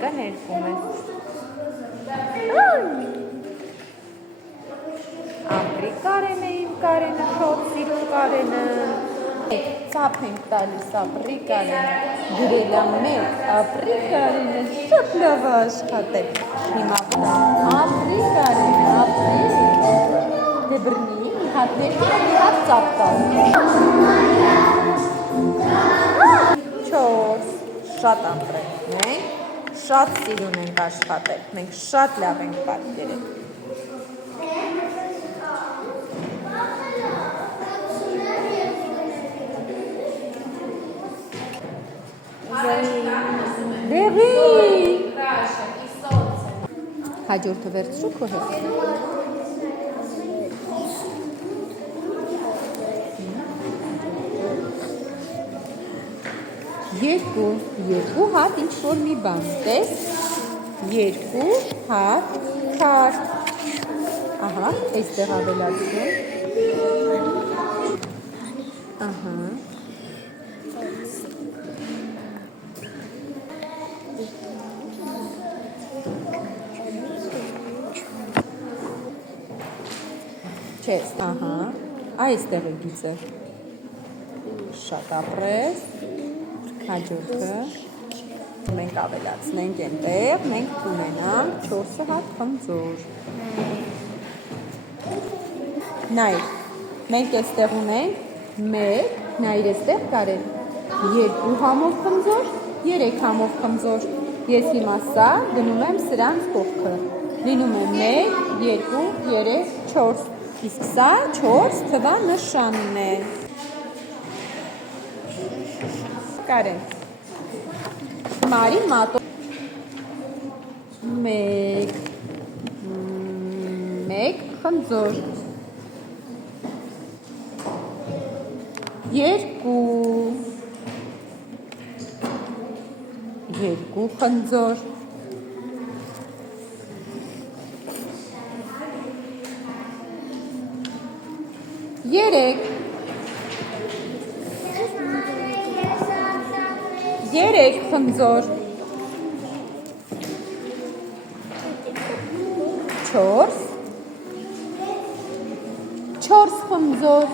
մեկը ներկում է։ Ապրի Կարենը, իմ Կարենը, շատ սիրուն Կարենը։ Ծափ ենք տալիս ապրի Կարենը, գրել է մեկ, ապրի Կարենը, շատ լավ է աշխատել։ Հիմա ապրի Կարենը, ապրի, դե բռնի, մի հատ ներկում է, մի հատ ծափ տալիս։ 4, շատ ապրել, մենք շատ սիրուն ենք աշխատել, մենք շատ լավ ենք պատկերել։ Դեղի հաջորդը վերցրու քո հետ։ Երկու հատ ինչ-որ մի բան, տես, 2 հատ քարտ, ահա, այստեղ ավելացնում, ահա, չես, ահա, այստեղ է գիծը, շատ ապրես, հաջորդը, մենք ավելացնենք ենտեղ, մենք կունենանք 4 հատ խնձոր, նայր, մենք եստեղ ունենք 1, նայր եստեղ կարել, 2 համով խնձոր, 3 համով խնձոր, ես հիմա սա գնում եմ սրանց կողքը, լինում է 1, 2, 3, 4, իսկ սա 4 թվա նշանն է, Կարեն, Մարի մատով, 1 խնձոր, 2 խնձոր, 3 խնձոր, 4 խնձոր,